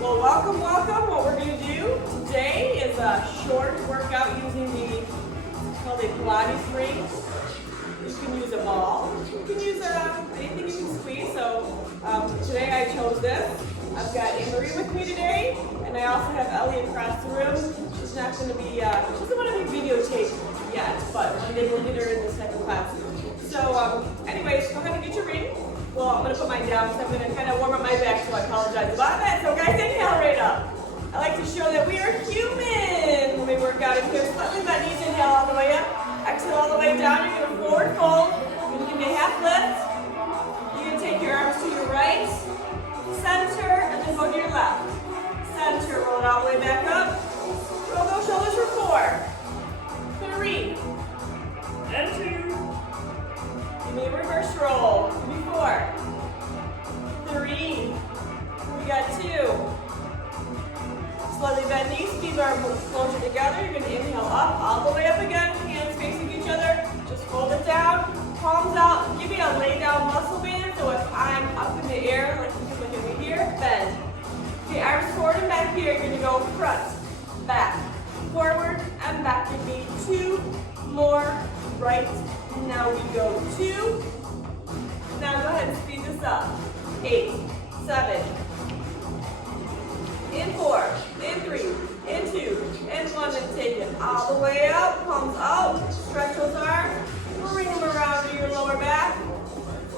Well, welcome, welcome. What we're going to do today is a short workout using it's called a Pilates ring. You can use a ball. You can use anything you can squeeze. So today I chose this. I've got Anne-Marie with me today, and I also have Ellie across the room. She's not going to be, she doesn't want to be videotaped yet, but one day we'll get her in this type of class. So anyways, go ahead and get your ring. Well, I'm going to put mine down because I'm going to kind of warm up my back, so I apologize about that. So guys, inhale right up. I like to show that we are human when we work out. If you're slightly bent knees, inhale all the way up. Exhale all the way down. You're going to forward fold. You're going to give me a half lift. You're going to take your arms to your right, center, and then go to your left. Center, roll it all the way back up. Roll those shoulders for 4, 3, and 2. Give me a reverse roll. Give me 4, 3. We got 2. Slightly bend knees, feet are closer together. You're going to inhale up, all the way up again. Hands facing each other. Just fold it down, palms out. Give me a lay down muscle band. So if I'm up in the air, like you can look at me here, bend. Okay, arms forward and back here. You're going to go front, back, forward, and back. Give me 2 more. Right. Now we go 2. Now go ahead and speed this up. 8, 7, in 4, in 3, in 2, in 1, and take it all the way up, palms out, stretch those arms, bring them around to your lower back,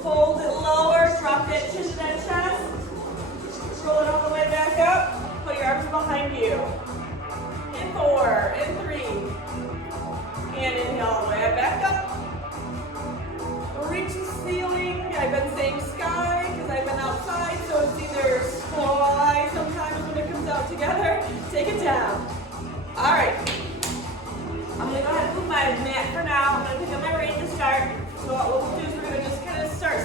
fold it lower, drop that chin to that chest, roll it all the way back up, put your arms behind you. In 4, in 3, and inhale all the way back up. Reach the ceiling. I've been saying sky because I've been outside, so it's either sky sometimes when it comes out together. Take it down. All right. I'm going to go ahead and move my mat for now. I'm going to pick up my ring to start. So what we'll do is we're going to just kind of start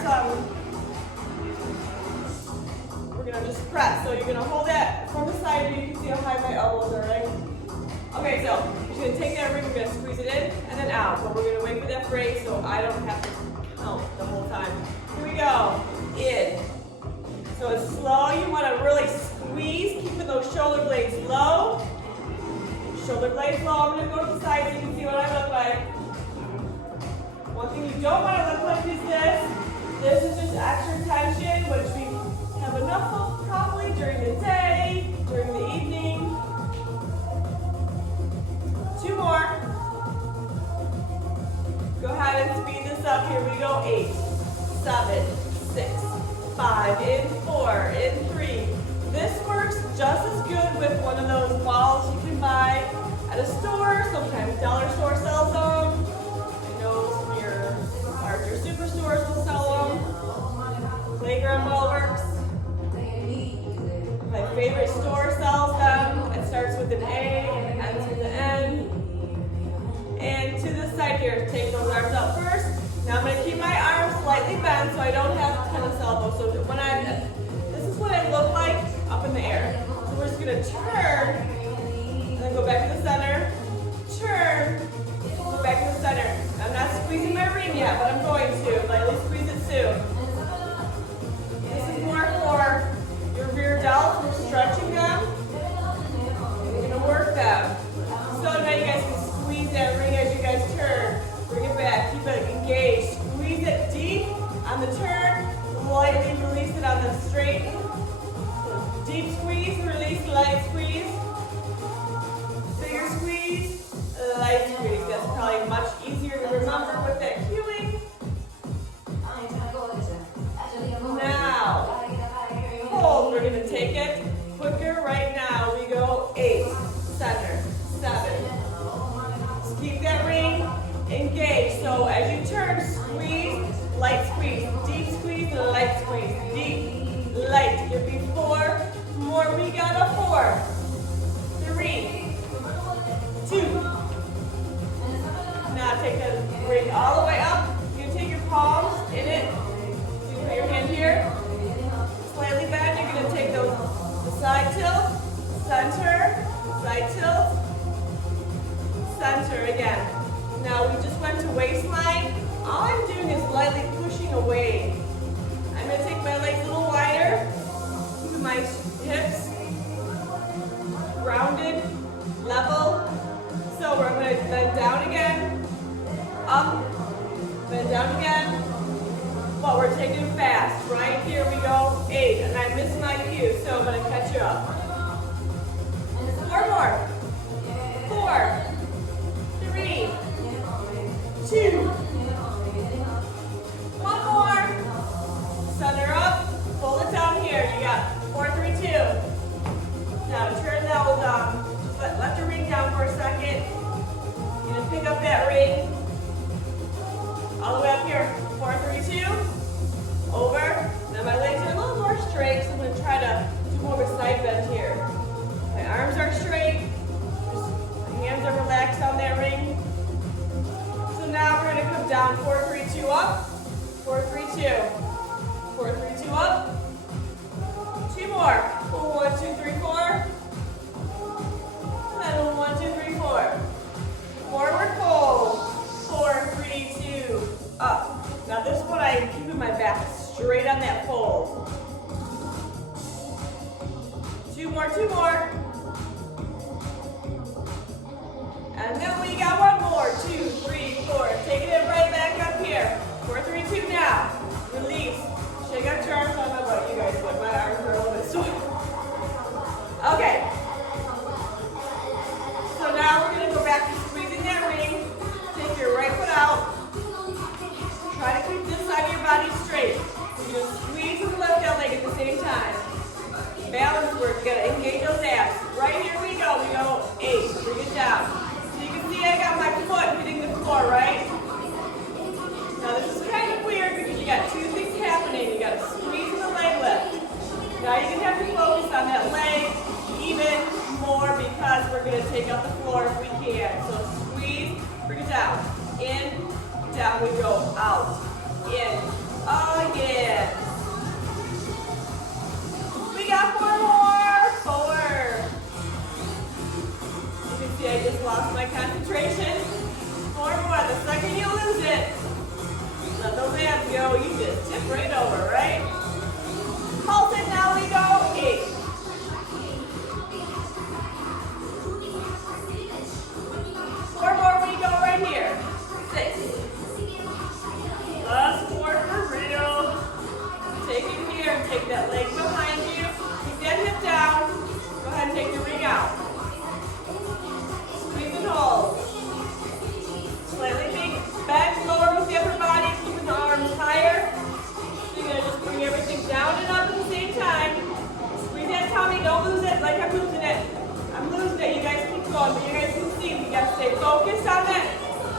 we're going to just press. So you're going to hold that from the side and you can see how high my elbows are, right? Okay, so you're going to take that ring, we're going to squeeze it in and then out. But we're going to wait for that break so I don't have to count the whole time. Here we go. In. So it's slow. You want to really squeeze, keeping those shoulder blades low. Shoulder blades low. I'm going to go to the side so you can see what I look like. One thing you don't want to look like is this. This is just extra tension, which we have enough of probably during the day, during the evening. 2 more. Go ahead and speed this up. Here we go. 8, 7, 6, 5, in 4, in 3. This works just as good with one of those balls you can buy at a store. Sometimes dollar store sells them. I know some of your larger superstores will sell them. Playground ball works. My favorite store sells them. It starts with an A and ends with an N. And to the side here, take those arms out first. Now I'm going to keep my arms slightly bent so I don't have tennis elbow. So when this is what I look like up in the air. So we're just going to turn and then go back to the center. Turn, go back to the center. I'm not squeezing my ring yet, but I'm going to. Lightly squeeze it soon. This is more for your rear delts. We're stretching them. We're going to work them. So now you guys can squeeze that ring as you guys turn. Bring it back. Keep it engaged. Squeeze it deep on the turn. Lightly release it on the straight. Deep squeeze, release, light squeeze. Bigger squeeze, light squeeze. That's probably much easier to remember with that cueing. Now, hold. We're going to take it quicker right now. We go 8, center, 7. Just keep that ring engaged. So as you turn, squeeze, light squeeze, deep squeeze, light squeeze, deep, light. Give me 4 more. We got a 4, 3, 2. Now take the ring all the way up. You're going to take your palms in it. You put your hand here. Slightly bend. You're going to take those the side tilt, center, side tilt, center again. Now we just went to waistline. All I'm doing is lightly pushing away. I'm going to take my legs a little wider, keep my hips down again, up, bend down again, but we're taking it fast. Right here we go, 8, and I missed my cue, so I'm going to catch you up. 4 more, 4, 3, 2, 1 more, center up, pull it down here, you got 4, 3, 2. Now turn those, let the ring down for a second. You're going to pick up that ring. All the way up here. 4, 3, 2. Over. Now my legs are a little more straight, so I'm going to try to do more of a side bend here. My arms are straight. My hands are relaxed on that ring. So now we're going to come down. 4, 3, 2 up. 4, 3, 2. 4, 3, 2 up. 2 more. 1, 2, 3, 4. Another 1, 2, 3, 4. Forward fold. 4, 3, 2, up. Now this one I'm keeping my back straight on that fold. 2 more, 2 more. And then we got 1 more. 2, 3, 4. Taking it right back up here. 4, 3, 2 now. Release. Shake out your arms. I don't know about you guys, but my arms are a little bit sore. Okay. So now we're going to go back to squeezing that ring. Take your right foot out. Try to keep this side of your body straight. You're going to squeeze and lift that leg at the same time. Balance work. You got to engage those abs. Right here we go. We go 8. Bring it down. So you can see I got my foot hitting the floor, right? Now this is kind of weird because you got 2 things happening. You got to squeeze and the leg lift. Now you're going to have to focus on that leg even more because we're going to take out the floor if we can. So squeeze, bring it down. In, down we go, out, in, again. We got 4 more, 4. You can see I just lost my concentration. 4 more, the second you lose it, let those abs go, you just tip right over, right? Hold it, now we go, 8. 4 more, we go right here, 6. Last 4 for real. Take it here, take that leg behind you, keep that hip down. Go ahead and take the ring out. Squeeze and hold. Slightly bend lower with the upper body, keeping the arms higher. So you're going to just bring everything down and up at the same time. Squeeze that tummy, don't lose it like I'm losing it. I'm losing it, you guys keep going, but you guys can see, you got to stay focused on that.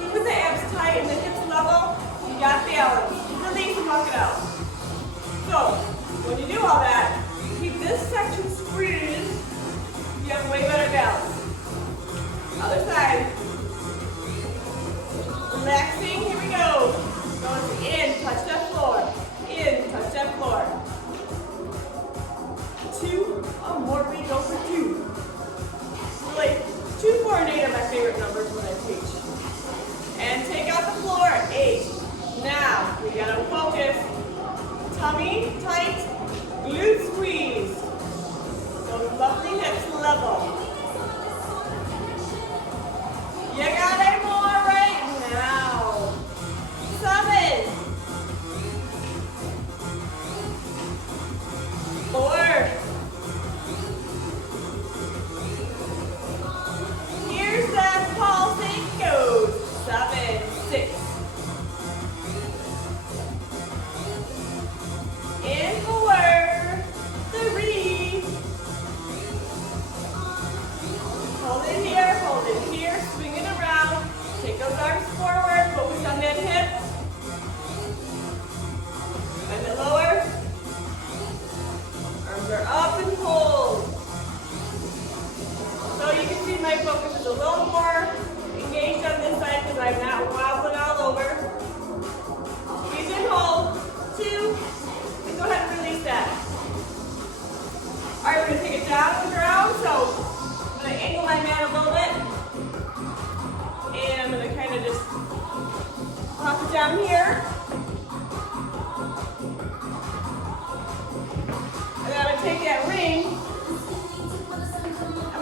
Keeping the abs tight and the hips level, you got balance. Release and walk it out. So, when you do all that, keep this section squeezed, you have way better balance. Other side. Relaxing, here we go. Going in, touch that floor. In, touch that floor. 2, oh, more we go for 2. Like 2, 4, and 8 are my favorite numbers when I teach. And take out the floor, 8. Now, we gotta focus. Tummy tight, glute squeeze. Those lovely hips level. You got 8 more right now. 7. 4. Here's that pulsing goes. 7, 6. In 4, 3,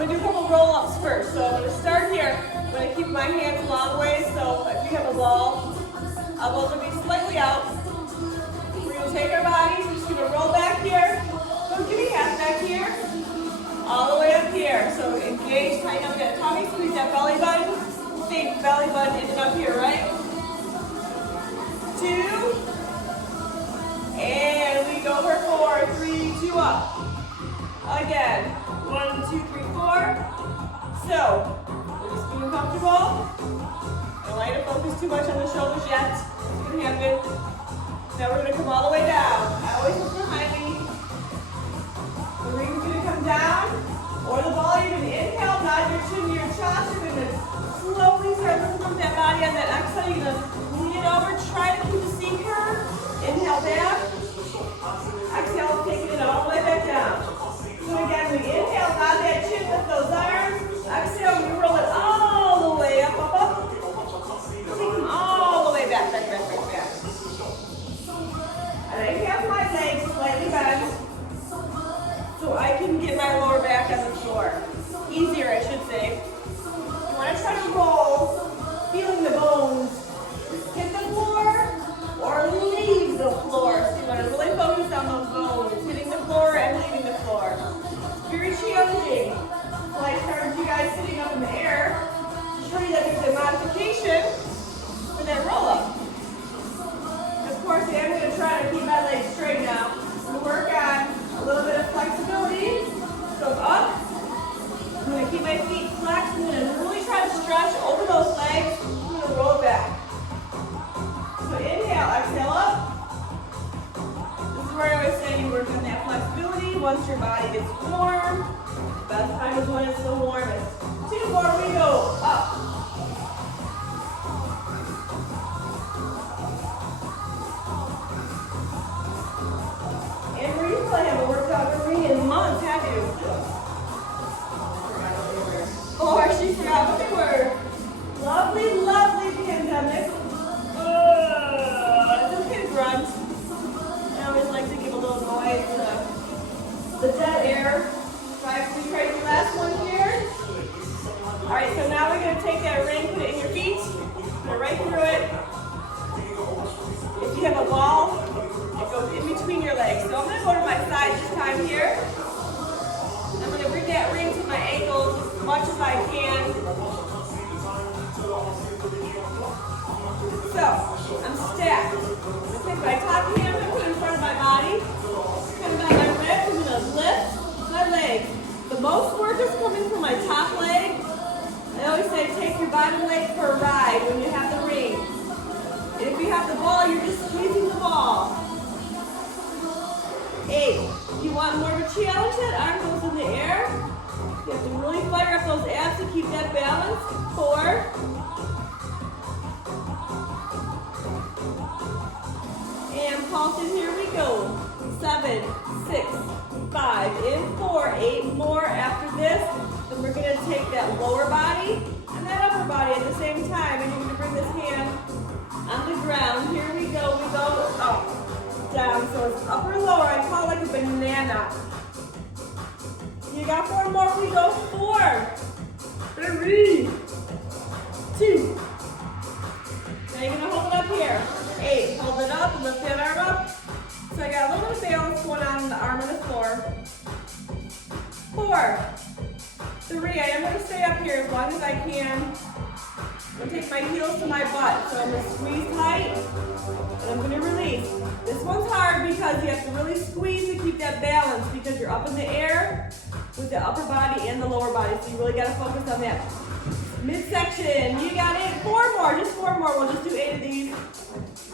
going to do a couple roll-ups first. So I'm going to start here. I'm going to keep my hands long ways. So if you have a ball, elbows will be slightly out. We're going to take our bodies. We're just going to roll back here. Don't give me half back here. All the way up here. So engage, tighten up that tummy, squeeze that belly button. Stay belly button in and up here, right? 2. And we go for 4, 3, 2, up. Again. 1, 2, 3, 4. So, we're just being comfortable. Don't let it focus too much on the shoulders yet. It's going to happen. Now we're going to come all the way down. I always look behind me. The ring's going to come down. Or the ball, you're going to inhale, nod your chin to your chest. You're going to slowly start lifting up that body on that exhale. You're going to lean it over. Try to keep the C curve. Inhale back. Exhale, taking it all the way back down. So again, we inhale, nod that chin, lift those arms. Exhale, we roll it all the way up, up, up. Take them all the way back, back, back, back, back. And I have my legs slightly bent so I can get my lower back on the floor. Easier, I should say. You want to try to roll, feeling the bones hit the floor or leave the floor. So you want to really focus on those bones, hitting the floor and leaving the floor. Very challenging. So I started you guys sitting up in the air to show you that there's a modification for that roll up. Of course, I am going to try to keep my legs straight now. I'm going to work on a little bit of flexibility. So up. I'm going to keep my feet flexed. I'm going to really try to stretch over those legs. I'm going to roll it back. So inhale, exhale up. This is where I always say you work on that flexibility. Once your body gets warm, best time is when it's the warmest. 2 more, we go up. And you probably haven't worked out for me in months, have you? Or she forgot what they were. Lovely, lovely pandemic. It's okay to grunt. I always like to give a little noise to the dead air. We tried the last one here. Alright, so now we're going to take that ring, put it in your feet, put it right through it. If you have a ball, it goes in between your legs. So I'm going to go to my side this time here. I'm going to bring that ring to my ankles as much as I can. So, I'm stacked. I'm going to take my top hand and put it in front of my body. Come down my ribs. I'm going to lift my legs. The most work is coming from my top leg. I always say take your bottom leg for a ride when you have the ring. And if you have the ball, you're just squeezing the ball. 8. If you want more of a challenge, that arm goes in the air. You have to really fire up those abs to keep that balance. 4. And pulse in, here we go. 7, 6, 5, in 4, 8 more after this. Then we're going to take that lower body and that upper body at the same time. And you're going to bring this hand on the ground. Here we go. We go up, down. So it's upper and lower. I call it like a banana. You got 4 more. We go 4, 3, 2. Now you're going to hold it up here. 8. Hold it up. Lift that arm up. So I got a little bit of balance going on the arm on the floor. 4, 3. I am going to stay up here as long as I can. I'm going to take my heels to my butt. So I'm going to squeeze tight and I'm going to release. This one's hard because you have to really squeeze to keep that balance because you're up in the air with the upper body and the lower body. So you really got to focus on that midsection. You got it. 4 more. Just 4 more. We'll just do 8 of these.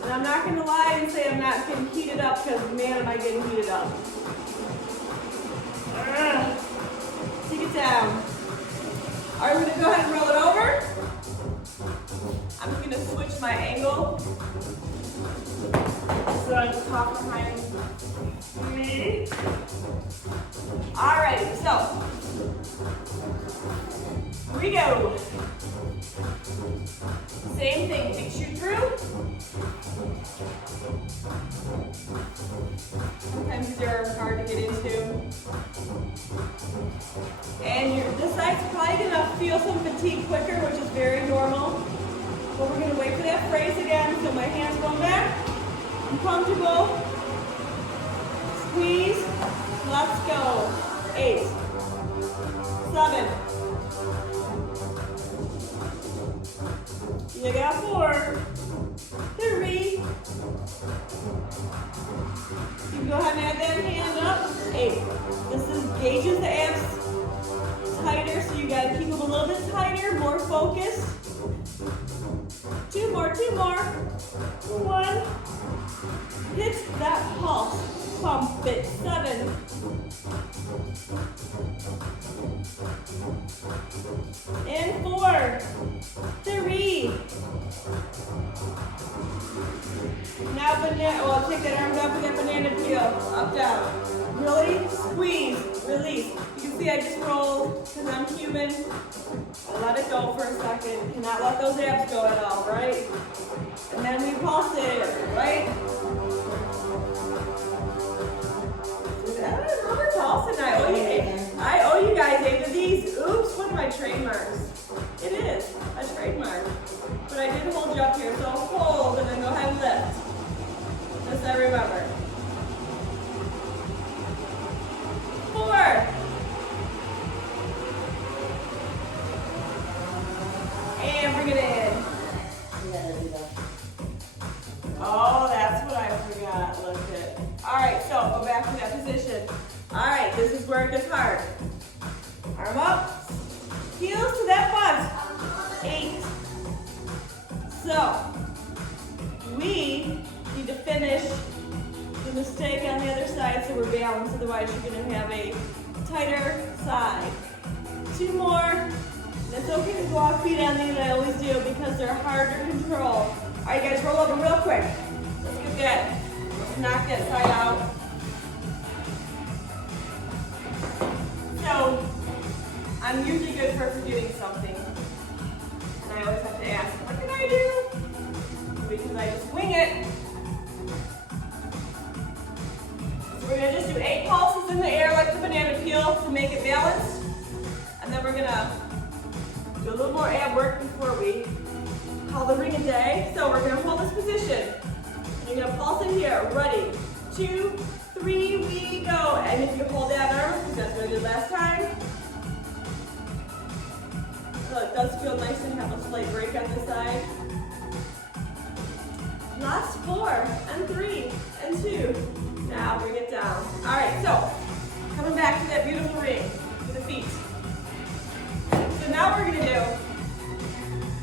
And I'm not going to lie and say I'm not getting heated up because, man, am I getting heated up. Take it down. All right, we're going to go ahead and roll it over. I'm going to switch my angle. So I'm just talk behind me. All right, so here we go. Same thing, take shoot through. Sometimes these are hard to get into. And this side guys are probably gonna feel some fatigue quicker, which is very normal. But we're gonna wait for that phrase again. So my hands going back. I'm comfortable. Squeeze. Let's go. 8, 7. You got 4, 3. You can go ahead and add that hand up. 8. This engages the abs tighter, so you gotta keep them a little bit tighter, more focused. 2 more, 2 more. 1. Hit that pulse. Pump it. 7. 4, 3. Now banana, well, take that arm down for that banana peel. Up, down. Really squeeze, release. You can see I just rolled because I'm human. I let it go for a second. Cannot let those abs go at all, right? And then we pulse it, right? Another pulse, and I owe you guys 8 of these. Oops, one of my trademarks. It is a trademark. But I did hold you up here, so hold and then go ahead and lift. Just I remember. 4. And bring it in. Oh, that's what I forgot. Look at it. All right, so go back to that position. All right, this is where it gets hard. Arm up. Heels to that butt. 8. So, we need to finish the mistake on the other side so we're balanced. Otherwise, you're going to have a tighter side. 2 more. It's okay to go off feet on these, I always do, because they're harder to control. All right, guys, roll over real quick. Let's get that. Let's knock that side out. So, I'm usually good for forgetting something. And I always have to ask, what can I do? Because I just wing it. So we're going to just do 8 pulses in the air like the banana peel to make it balanced. And then we're going to do a little more ab work before we call the ring a day. So we're going to hold this position. You're going to pulse in here. Ready? 2, 3, we go. And if you hold that arm, because that's what I did last time. So it does feel nice to have a slight break on this side. Last 4, and 3, and 2. Now bring it down. All right, so coming back to that beautiful ring with the feet. So now what we're gonna do,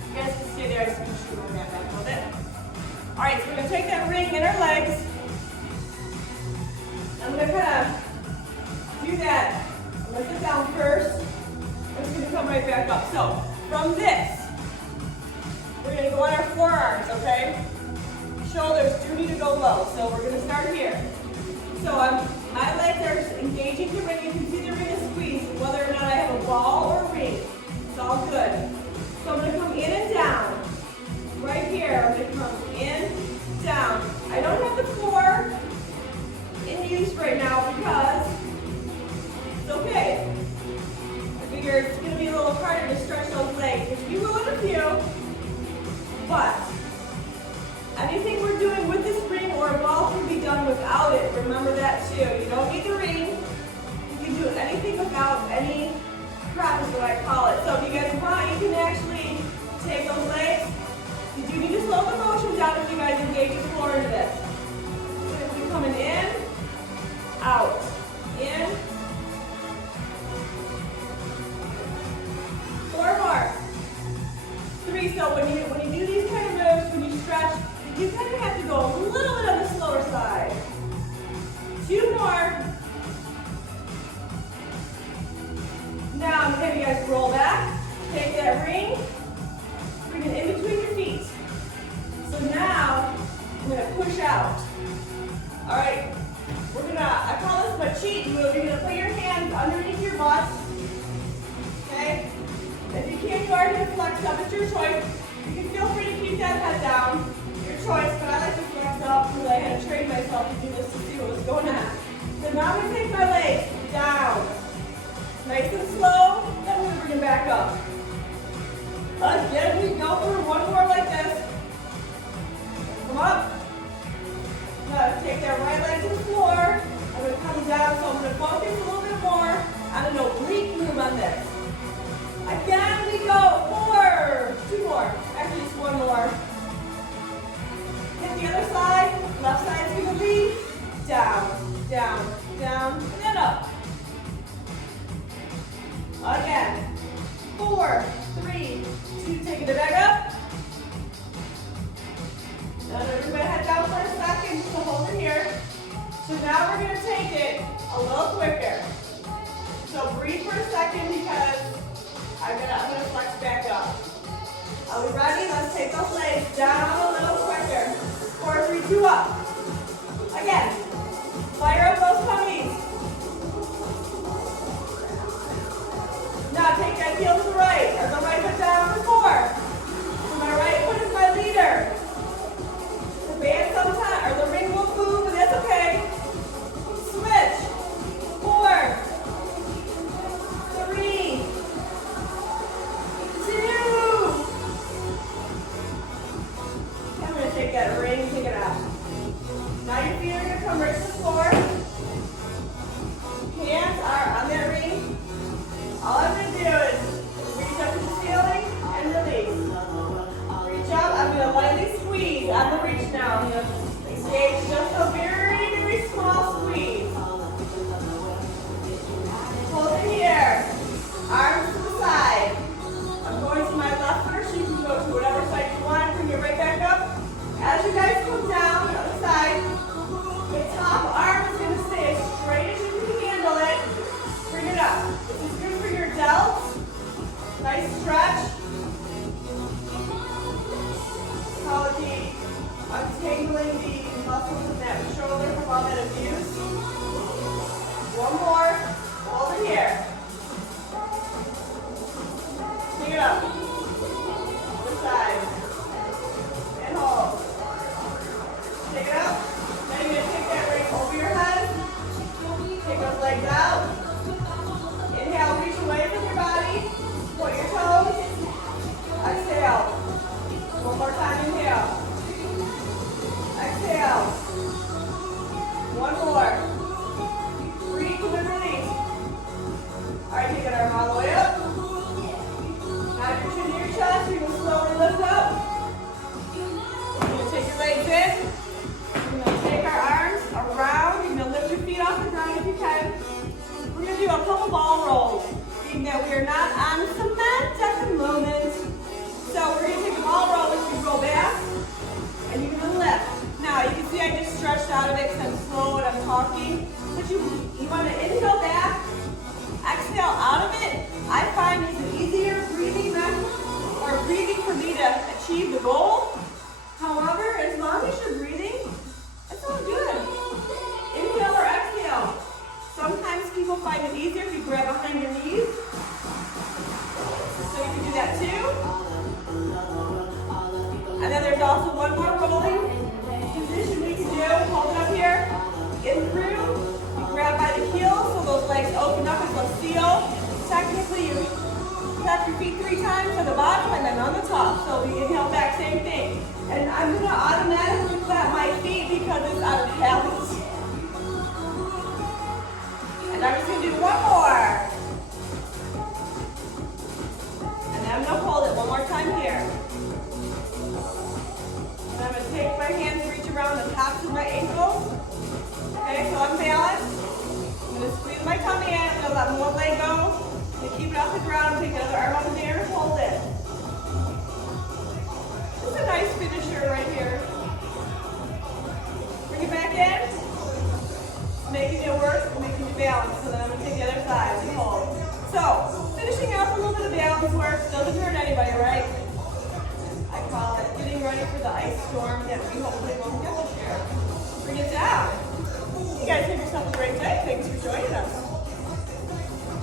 you guys can stay there, I just want to move my mat back a little bit. All right, so we're gonna take that ring in our legs. I'm gonna kind of do that. I'm gonna sit down first. I'm just gonna come right back up. So from this, we're gonna go on our forearms, okay? Shoulders do need to go low, so we're gonna start here. So my legs are engaging the ring. You can see the ring is squeezed, whether or not I have a ball or a ring. It's all good. So I'm gonna come in and down. Right here, I'm gonna come in, down. I don't have the core in use right now because it's okay. I figure it's gonna be a little harder to stretch those legs, which we will in a few, but anything we're doing with this ring or a ball can be done without it. Remember that too. You don't need the ring. You can do anything without any crap is what I call it. So if you guys want, you can actually take those legs. You do need to slow the motion down if you guys engage the floor into this. So we're coming in, out, in. 4 more. 3. So when you do these kind of moves, when you stretch, you kind of have to go a little bit on the slower side. 2 more. Now I'm going to have you guys roll back. Take that ring. Bring it in between your feet. So now I'm going to push out. All right. We're going to, I call this my cheat move. You're going to put your hands underneath your butt. Okay? If you can't, you are going to flex up. It's your choice. You can feel free to keep that head down. Choice, but I like to flex up because I had to train myself to do this to see what was going on. So now I'm going to take my legs down. Nice and slow, then we're going to bring them back up. Again, we go through one more like this. Come up. Now take that right leg to the floor. I'm going to come down, so I'm going to focus a little bit more on an oblique move on this. Again, we go. 4. 2 more. Actually, just 1 more. Hit the other side. Left side's going to be down, down, down, and then up. Again. 4, 3, 2. Taking it back up. Now everybody head down for a second, just to hold it here. So now we're going to take it a little quicker. So breathe for a second because I'm gonna flex back up. Are we ready? Let's take those legs down a little quicker. 4, 3, 2, up. Again. Fire up those tummies. Now take that heel to the right, or the right foot down on the floor. So my right foot is my leader. The band sometimes, or the ring will move, but that's okay. Switch. 4, 3, 2. I'm going to take that ring, take it out. Now your feet are going to come right to the floor. Hands are on that ring. All I'm going to do is reach up to the ceiling and release. Reach up, I'm going to lightly squeeze on the reach now. Engage just a very, very small squeeze. Hold it here. Arms to the side. I'm going to my left first. You can go to whatever side you want. Bring it right back up. As you guys come down the other side, the top arm is going to stay as straight as you can handle it. Bring it up. This is good for your delts. Nice stretch. Call it the untangling the muscles in that shoulder from all that abuse. 1 more. Hold it here. Take it up. Other side. And hold. Take it up. Now you're going to take that ring over your head. Take those legs out. Inhale, reach away from your body. Point your toes. Exhale. 1 more time, inhale. Exhale. 1 more. Breathe and then release. All right, take that arm all the way up. Now your chin to your chest. You're going to slowly lift up. You're going to take your legs in. We're going to take our arms around. You're going to lift your feet off the ground if you can. We're going to do a couple ball rolls, being that we are not on cement at the moment. So we're going to take a ball roll as you go back, and you're going to lift. Now, you can see I just stretched out of it because I'm slow and I'm talking. But you want to inhale back, exhale out of it. I find it's an easier breathing for me to achieve the goal. However, as long as you're breathing, it's all good. Inhale or exhale. Sometimes people find it easier if you grab behind your knees. So you can do that too. And then there's also 1 more rolling position we can do. Hold it up here. In through. You grab by the heels so those legs open up as they'll seal. Technically, you tap your feet 3 times on the bottom and then on the top. So we inhale back, same thing. And I'm going to automatically clap my feet because it's out of balance. And I'm just going to do 1 more. And then I'm going to hold it 1 more time here. And I'm going to take my hands, reach around the tops of my ankles. Okay, so I'm balanced. I'm going to squeeze my tummy in. I'm going to let 1 leg go. I'm going to keep it off the ground. Take another arm over there and hold it. This is a nice finisher right here. Bring it back in. Making it work, making it balance. So then I'm going to take the other side and hold. So, finishing off a little bit of balance work. Doesn't hurt anybody, right? I call it getting ready for the ice storm that we hopefully